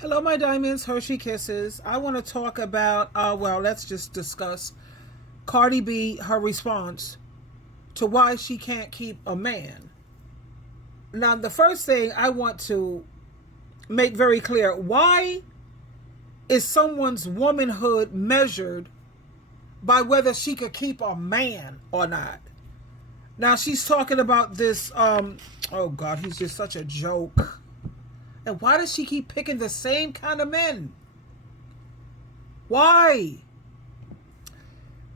Hello, my diamonds, Hershey Kisses. I want to talk about, let's just discuss Cardi B, her response to why she can't keep a man. Now, the first thing I want to make very clear, why is someone's womanhood measured by whether she could keep a man or not? Now, she's talking about this, oh God, he's just such a joke. And why does she keep picking the same kind of men? Why?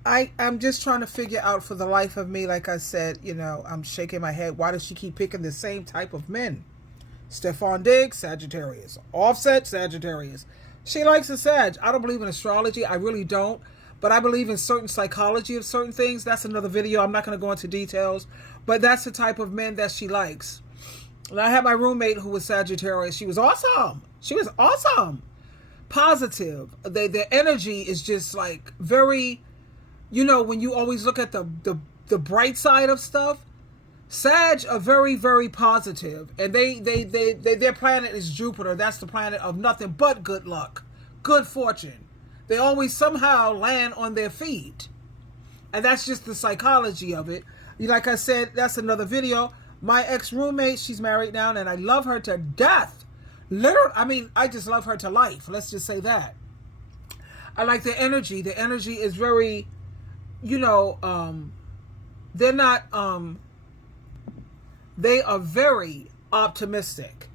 I'm just trying to figure out for the life of me, like I said, I'm shaking my head. Why does she keep picking the same type of men? Stephon Diggs, Sagittarius. Offset, Sagittarius. She likes a Sag. I don't believe in astrology. I really don't. But I believe in certain psychology of certain things. That's another video. I'm not going to go into details. But that's the type of men that she likes. And I had my roommate who was Sagittarius. She was awesome. She was awesome. Positive. Their energy is just like very, when you always look at the bright side of stuff, Sag are very, very positive. And their planet is Jupiter. That's the planet of nothing but good luck, good fortune. They always somehow land on their feet. And that's just the psychology of it. Like I said, that's another video. My ex-roommate, she's married now, and I love her to death. Literally, I just love her to life. Let's just say that. I like the energy. The energy is very, they're not, they are very optimistic.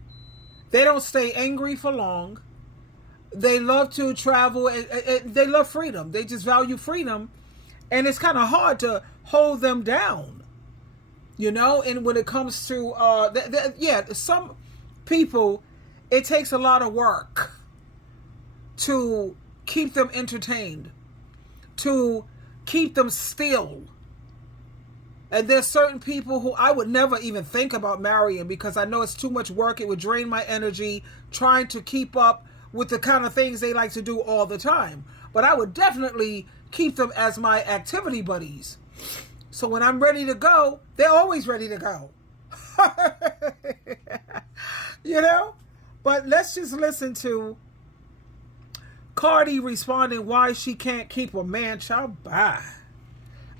They don't stay angry for long. They love to travel, and they love freedom. They just value freedom, and it's kind of hard to hold them down. And when it comes to, some people, it takes a lot of work to keep them entertained, to keep them still. And there's certain people who I would never even think about marrying because I know it's too much work. It would drain my energy trying to keep up with the kind of things they like to do all the time. But I would definitely keep them as my activity buddies. So when I'm ready to go, they're always ready to go. But let's just listen to Cardi responding why she can't keep a man. Child, bye.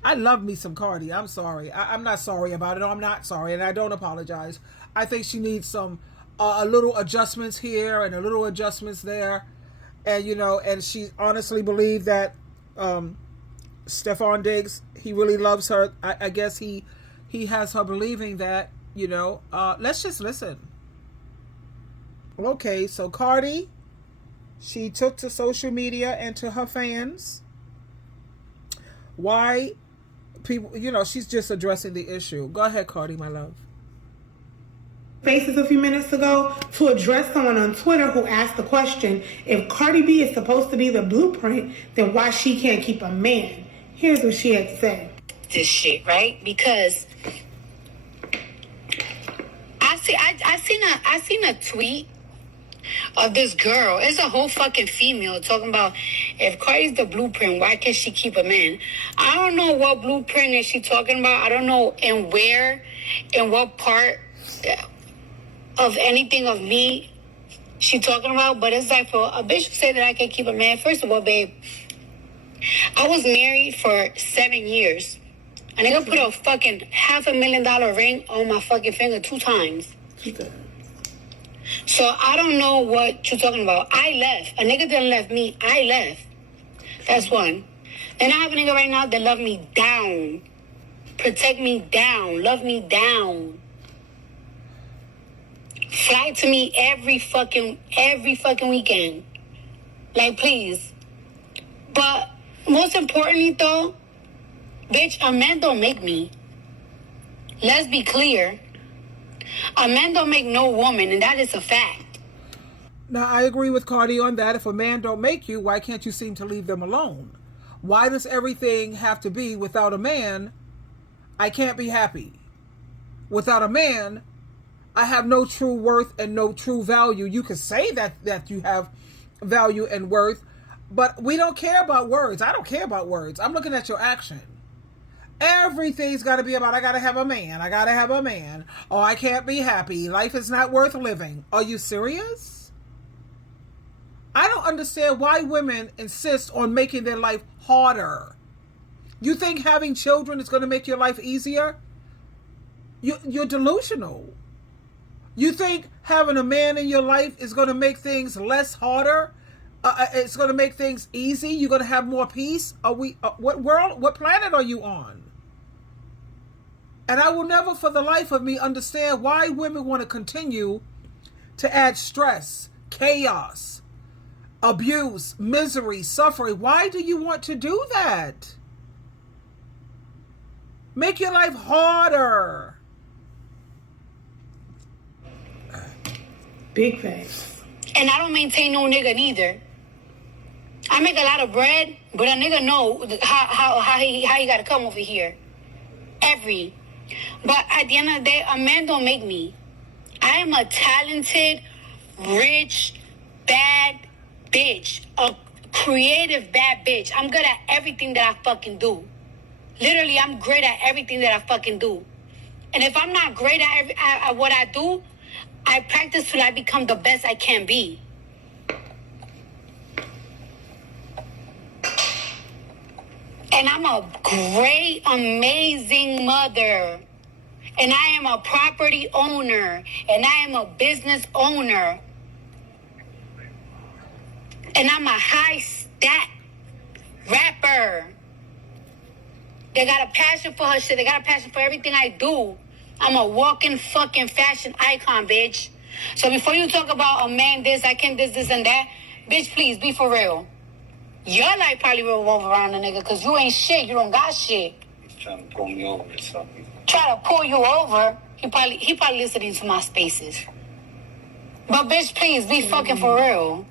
I love me some Cardi. I'm sorry. I'm not sorry about it. No, I'm not sorry. And I don't apologize. I think she needs some, a little adjustments here and a little adjustments there. And, and she honestly believed that, Stephon Diggs, he really loves her. I guess he has her believing that, let's just listen. Okay, so Cardi, she took to social media and to her fans. Why people, she's just addressing the issue. Go ahead, Cardi, my love. Faces a few minutes ago to address someone on Twitter who asked the question, if Cardi B is supposed to be the blueprint, then why she can't keep a man? Here's what she had to say. This shit, right? Because I seen a tweet of this girl. It's a whole fucking female talking about if Cardi's the blueprint, why can't she keep a man? I don't know what blueprint is she talking about. I don't know in what part of anything of me she talking about. But it's like for a bitch to say that I can keep a man. First of all, babe, I was married for 7 years. A nigga put a fucking $500,000 ring on my fucking finger 2 times. So I don't know what you're talking about. I left. A nigga didn't left me. I left. That's one. Then I have a nigga right now that love me down. Protect me down. Love me down. Fly to me every fucking weekend. Like, please. But most importantly, though, bitch, a man don't make me. Let's be clear. A man don't make no woman, and that is a fact. Now, I agree with Cardi on that. If a man don't make you, why can't you seem to leave them alone? Why does everything have to be without a man? I can't be happy. Without a man, I have no true worth and no true value. You can say that you have value and worth, but we don't care about words. I don't care about words. I'm looking at your action. Everything's got to be about, I got to have a man. I got to have a man. Oh, I can't be happy. Life is not worth living. Are you serious? understand why women insist on making their life harder. You think having children is going to make your life easier? You're delusional. You think having a man in your life is going to make things less harder? It's going to make things easy? You're going to have more peace? What planet are you on? And I will never for the life of me understand why women want to continue to add stress, chaos, abuse, misery, suffering. Why do you want to do that? Make your life harder. Big face. And I don't maintain no nigga neither. I make a lot of bread, but a nigga know how he gotta come over here. But at the end of the day, a man don't make me. I am a talented, rich, bad bitch. A creative bad bitch. I'm good at everything that I fucking do. Literally, I'm great at everything that I fucking do. And if I'm not great at what I do, I practice till I become the best I can be. And I'm a great, amazing mother. And I am a property owner. And I am a business owner. And I'm a high stat rapper. They got a passion for her shit. They got a passion for everything I do. I'm a walking fucking fashion icon, bitch. So before you talk about a man this, I can this, and that, bitch, please be for real. Your life probably revolve around a nigga because you ain't shit. You don't got shit. He's trying to pull me over or something. Try to pull you over. He probably listening to my spaces. But bitch, please be fucking for real.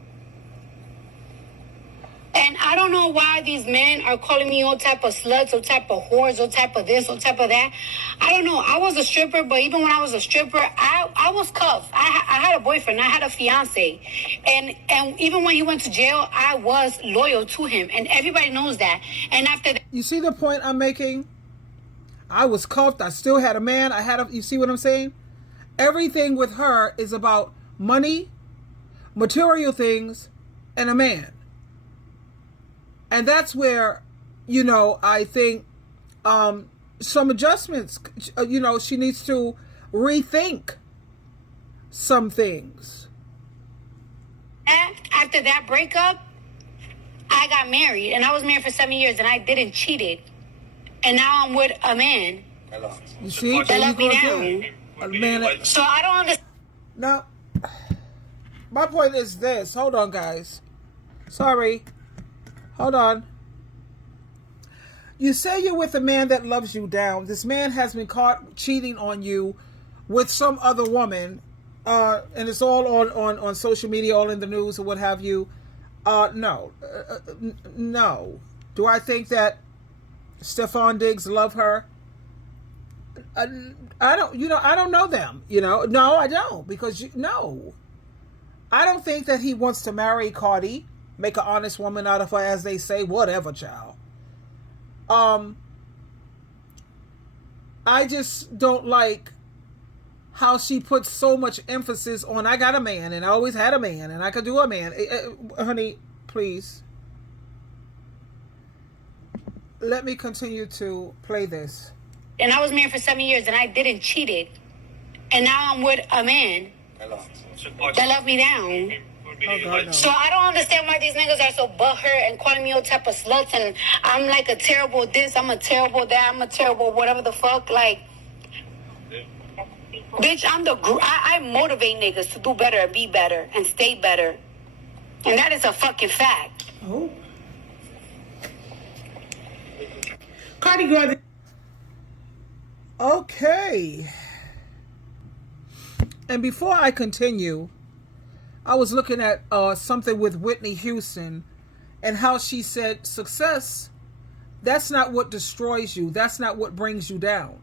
And I don't know why these men are calling me all type of sluts, all type of whores, all type of this, all type of that. I don't know. I was a stripper, but even when I was a stripper, I was cuffed. I had a boyfriend. I had a fiance. And even when he went to jail, I was loyal to him. And everybody knows that. And after that... You see the point I'm making? I was cuffed. I still had a man. You see what I'm saying? Everything with her is about money, material things, and a man. And that's where, I think some adjustments, she needs to rethink some things. After that breakup, I got married. And I was married for 7 years. And I didn't cheat it. And now I'm with a man. You see? That let me down. A man. So I don't understand. Now, my point is this. Hold on, guys. Sorry. Hold on. You say you're with a man that loves you down. This man has been caught cheating on you with some other woman. And it's all on social media, all in the news or what have you. No. No. Do I think that Stefan Diggs love her? I don't, I don't know them, No, I don't. Because, no. I don't think that he wants to marry Cardi. Make an honest woman out of her, as they say. Whatever, child. I just don't like how she puts so much emphasis on, I got a man, and I always had a man, and I could do a man. Honey, please. Let me continue to play this. And I was married for 7 years, and I didn't cheat it. And now I'm with a man that love me down. Oh, God, no. So I don't understand why these niggas are so butthurt and calling me all type of sluts, and I'm like a terrible this, I'm a terrible that, I'm a terrible whatever the fuck. Like, bitch, I motivate niggas to do better and be better and stay better. And that is a fucking fact. Oh. Cardi girl. Okay. And before I continue, I was looking at something with Whitney Houston and how she said success, that's not what destroys you. That's not what brings you down.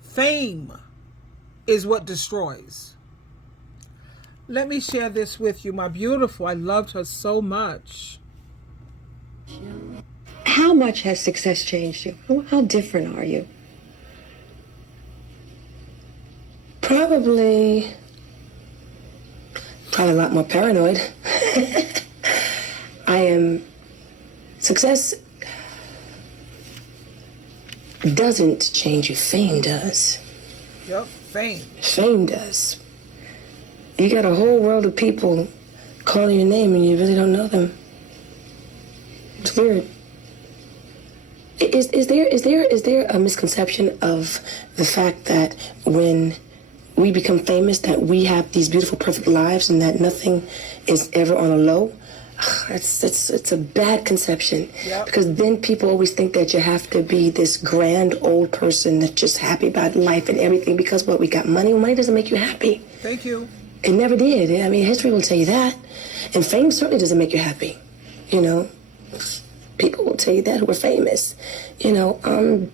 Fame is what destroys. Let me share this with you, my beautiful. I loved her so much. How much has success changed you? How different are you? Probably a lot more paranoid. Success doesn't change you. Fame does. Yep, fame. Fame does. You got a whole world of people calling your name and you really don't know them. It's weird. Is there a misconception of the fact that when we become famous that we have these beautiful, perfect lives and that nothing is ever on a low? It's a bad conception. Yep. Because then people always think that you have to be this grand old person that's just happy about life and everything because what, we got money? Well, money doesn't make you happy. Thank you. It never did. I mean, history will tell you that. And fame certainly doesn't make you happy. You know, people will tell you that who are famous. You know,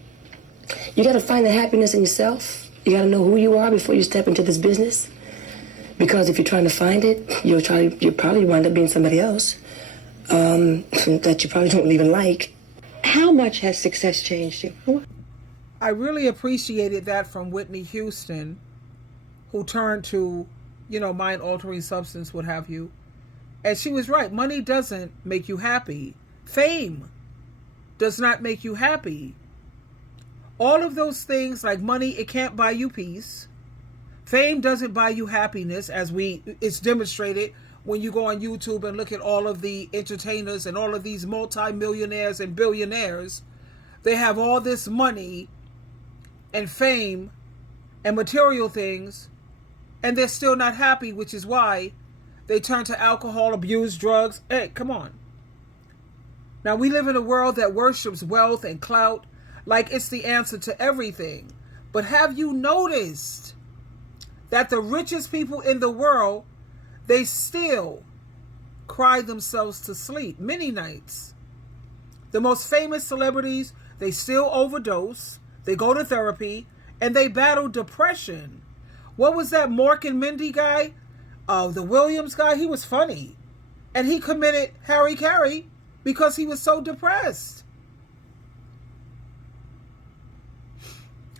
you got to find the happiness in yourself. You got to know who you are before you step into this business. Because if you're trying to find it, you'll probably wind up being somebody else that you probably don't even like. How much has success changed you? I really appreciated that from Whitney Houston, who turned to, mind-altering substance, what have you. And she was right. Money doesn't make you happy. Fame does not make you happy. All of those things, like money, it can't buy you peace. Fame doesn't buy you happiness, as it's demonstrated when you go on YouTube and look at all of the entertainers and all of these multi-millionaires and billionaires. They have all this money and fame and material things, and they're still not happy, which is why they turn to alcohol, abuse, drugs. Hey, come on. Now, we live in a world that worships wealth and clout like it's the answer to everything. But have you noticed that the richest people in the world, they still cry themselves to sleep many nights? The most famous celebrities, they still overdose, they go to therapy, and they battle depression. What was that Mork and Mindy guy? The Williams guy, he was funny. And he committed Harry Carey because he was so depressed.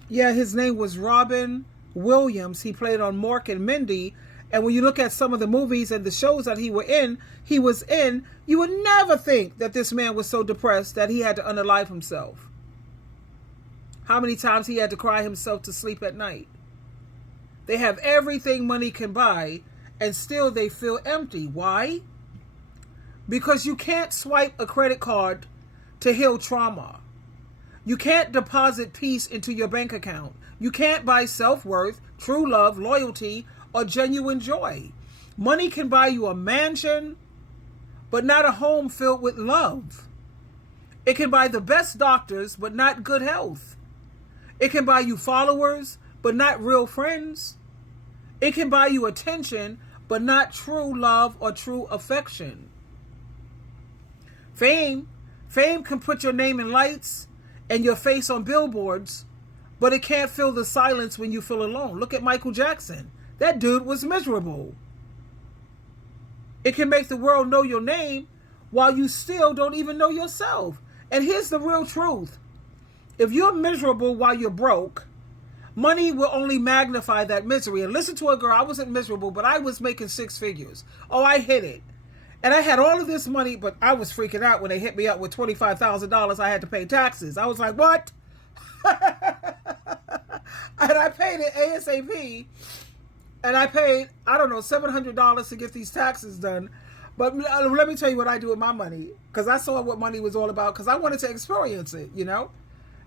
Yeah, his name was Robin Williams. He played on Mork and Mindy. And when you look at some of the movies and the shows that he was in, you would never think that this man was so depressed that he had to unalive himself. How many times he had to cry himself to sleep at night. They have everything money can buy, and still they feel empty. Why? Because you can't swipe a credit card to heal trauma. You can't deposit peace into your bank account. You can't buy self-worth, true love, loyalty, or genuine joy. Money can buy you a mansion, but not a home filled with love. It can buy the best doctors, but not good health. It can buy you followers, but not real friends. It can buy you attention, but not true love or true affection. Fame can put your name in lights and your face on billboards, but it can't fill the silence when you feel alone. Look at Michael Jackson. That dude was miserable. It can make the world know your name while you still don't even know yourself. And here's the real truth. If you're miserable while you're broke, money will only magnify that misery. And listen to a girl, I wasn't miserable, but I was making six figures. Oh, I hit it. And I had all of this money, but I was freaking out when they hit me up with $25,000 I had to pay taxes. I was like, what? And I paid it ASAP. And I paid, I don't know, $700 to get these taxes done. But let me tell you what I do with my money. Because I saw what money was all about. Because I wanted to experience it,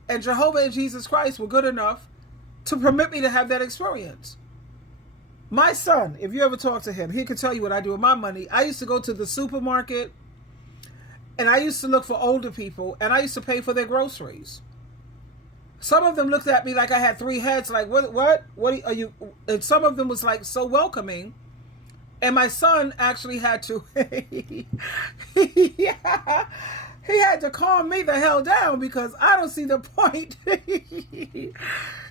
And Jehovah and Jesus Christ were good enough to permit me to have that experience. My son, if you ever talk to him, he can tell you what I do with my money. I used to go to the supermarket, and I used to look for older people, and I used to pay for their groceries. Some of them looked at me like I had three heads, like, what are you? And some of them was like so welcoming. And my son actually had to, yeah, he had to calm me the hell down because I don't see the point.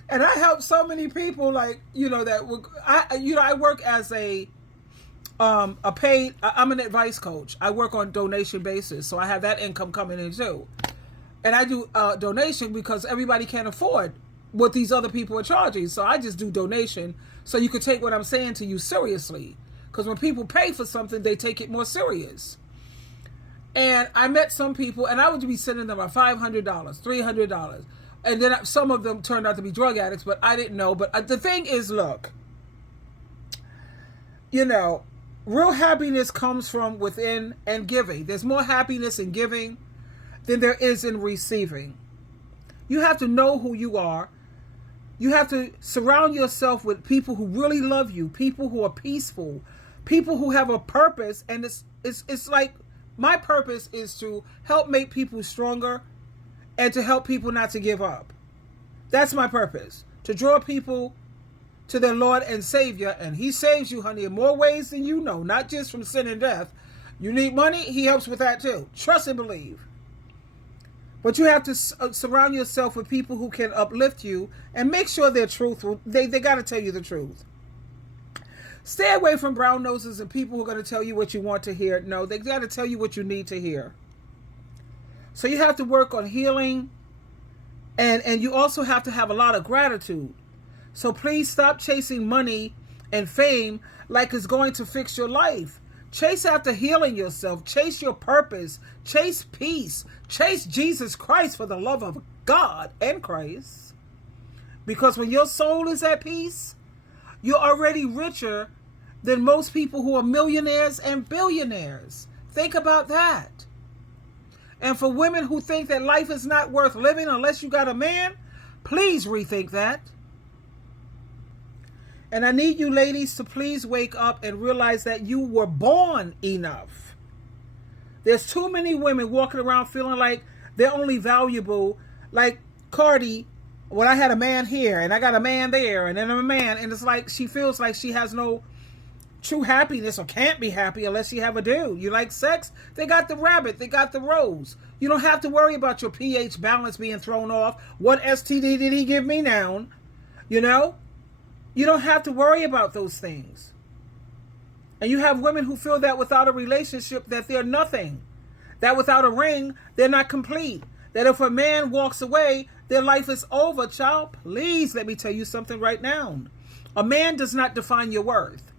And I help so many people, like, I work as a paid, I'm an advice coach. I work on donation basis. So I have that income coming in too. And I do donation because everybody can't afford what these other people are charging. So I just do donation so you can take what I'm saying to you seriously. Because when people pay for something, they take it more serious. And I met some people, and I would be sending them $500, $300. And then some of them turned out to be drug addicts, but I didn't know. But the thing is, look, you know, real happiness comes from within and giving. There's more happiness in giving than there is in receiving. You have to know who you are. You have to surround yourself with people who really love you, people who are peaceful, people who have a purpose. And it's like, my purpose is to help make people stronger and to help people not to give up. That's my purpose, to draw people to their Lord and Savior. And He saves you, honey, in more ways than you know, not just from sin and death. You need money, He helps with that too. Trust and believe. But you have to surround yourself with people who can uplift you and make sure they're truthful. They got to tell you the truth. Stay away from brown noses and people who are going to tell you what you want to hear. No, they got to tell you what you need to hear. So you have to work on healing, and you also have to have a lot of gratitude. So please stop chasing money and fame like it's going to fix your life. Chase after healing yourself. Chase your purpose. Chase peace. Chase Jesus Christ for the love of God and Christ. Because when your soul is at peace, you're already richer than most people who are millionaires and billionaires. Think about that. And for women who think that life is not worth living unless you got a man, please rethink that. And I need you ladies to please wake up and realize that you were born enough. There's too many women walking around feeling like they're only valuable. Like Cardi, well, I had a man here and I got a man there and then I'm a man. And it's like she feels like she has no true happiness or can't be happy unless you have a dude. You like sex? They got the rabbit. They got the rose. You don't have to worry about your pH balance being thrown off. What STD did he give me now? You know? You don't have to worry about those things. And you have women who feel that without a relationship that they're nothing. That without a ring, they're not complete. That if a man walks away, their life is over. Child, please let me tell you something right now. A man does not define your worth.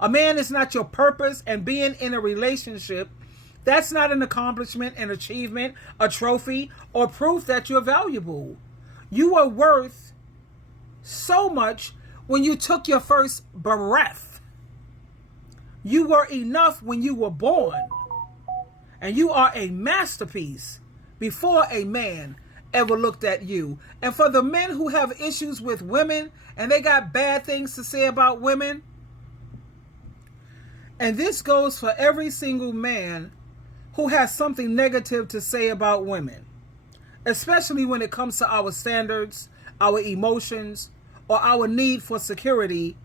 A man is not your purpose, and being in a relationship, that's not an accomplishment, an achievement, a trophy, or proof that you're valuable. You are worth so much when you took your first breath. You were enough when you were born. And you are a masterpiece before a man ever looked at you. And for the men who have issues with women and they got bad things to say about women, and this goes for every single man who has something negative to say about women, especially when it comes to our standards, our emotions, or our need for security,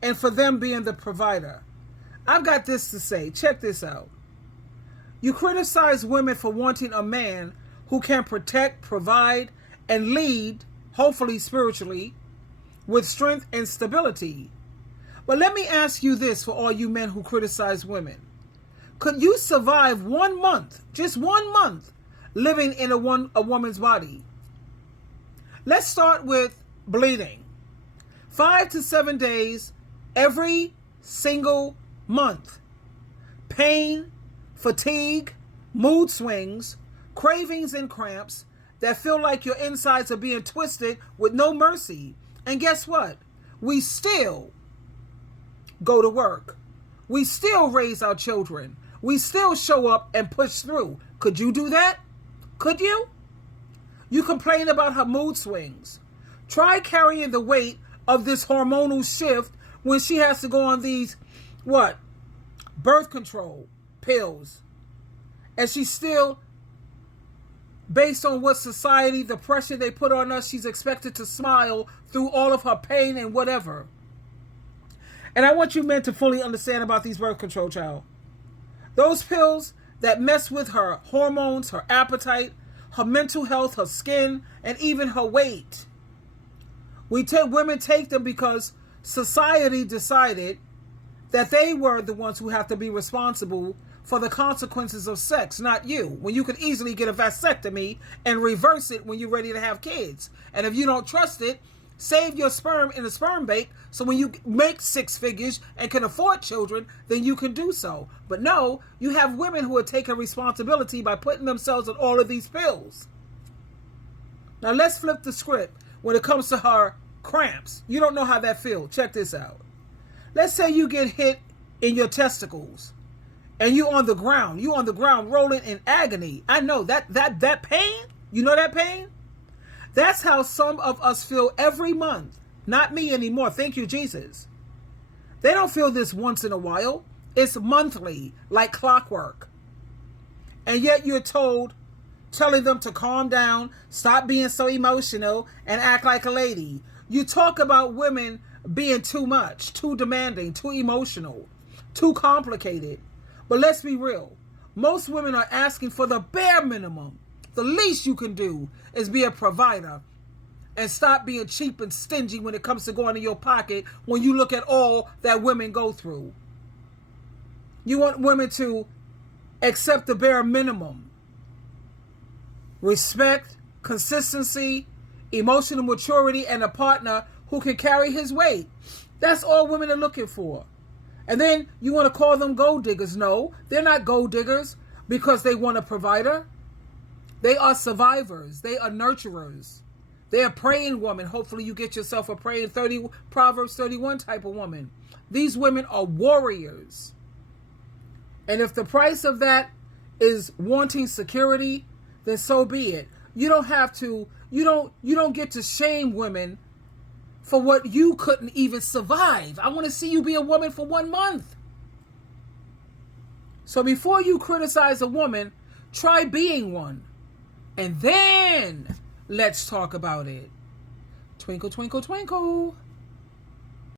and for them being the provider. I've got this to say. Check this out. You criticize women for wanting a man who can protect, provide, and lead, hopefully spiritually, with strength and stability. But let me ask you this for all you men who criticize women. Could you survive 1 month, just 1 month, living in a woman's body? Let's start with bleeding. 5 to 7 days every single month. Pain, fatigue, mood swings, cravings and cramps that feel like your insides are being twisted with no mercy. And guess what? We still go to work. We still raise our children. We still show up and push through. Could you do that? Could you? You complain about her mood swings. Try carrying the weight of this hormonal shift when she has to go on these, birth control pills. And she's still, based on what society, the pressure they put on us, she's expected to smile through all of her pain and whatever. And I want you men to fully understand about these birth control, child. Those pills that mess with her hormones, her appetite, her mental health, her skin, and even her weight. Women take them because society decided that they were the ones who have to be responsible for the consequences of sex, not you. When you could easily get a vasectomy and reverse it when you're ready to have kids. And if you don't trust it, Save your sperm in a sperm bank so when you make 6 figures and can afford children, then you can do so. But no, you have women who are taking responsibility by putting themselves on all of these pills. Now let's flip the script when it comes to her cramps. You don't know how that feels. Check this out. Let's say you get hit in your testicles and you on the ground. You on the ground rolling in agony. I know that pain. You know that pain? That's how some of us feel every month. Not me anymore. Thank you, Jesus. They don't feel this once in a while. It's monthly, like clockwork. And yet you're telling them to calm down, stop being so emotional, and act like a lady. You talk about women being too much, too demanding, too emotional, too complicated. But let's be real. Most women are asking for the bare minimum. The least you can do is be a provider and stop being cheap and stingy when it comes to going in your pocket when you look at all that women go through. You want women to accept the bare minimum. Respect, consistency, emotional maturity, and a partner who can carry his weight. That's all women are looking for. And then you want to call them gold diggers. No, they're not gold diggers because they want a provider. They are survivors. They are nurturers. They're a praying woman. Hopefully you get yourself a praying Proverbs 31 type of woman. These women are warriors. And if the price of that is wanting security, then so be it. You don't have to, you don't get to shame women for what you couldn't even survive. I want to see you be a woman for 1 month. So before you criticize a woman, try being one. And then let's talk about it. Twinkle, twinkle, twinkle.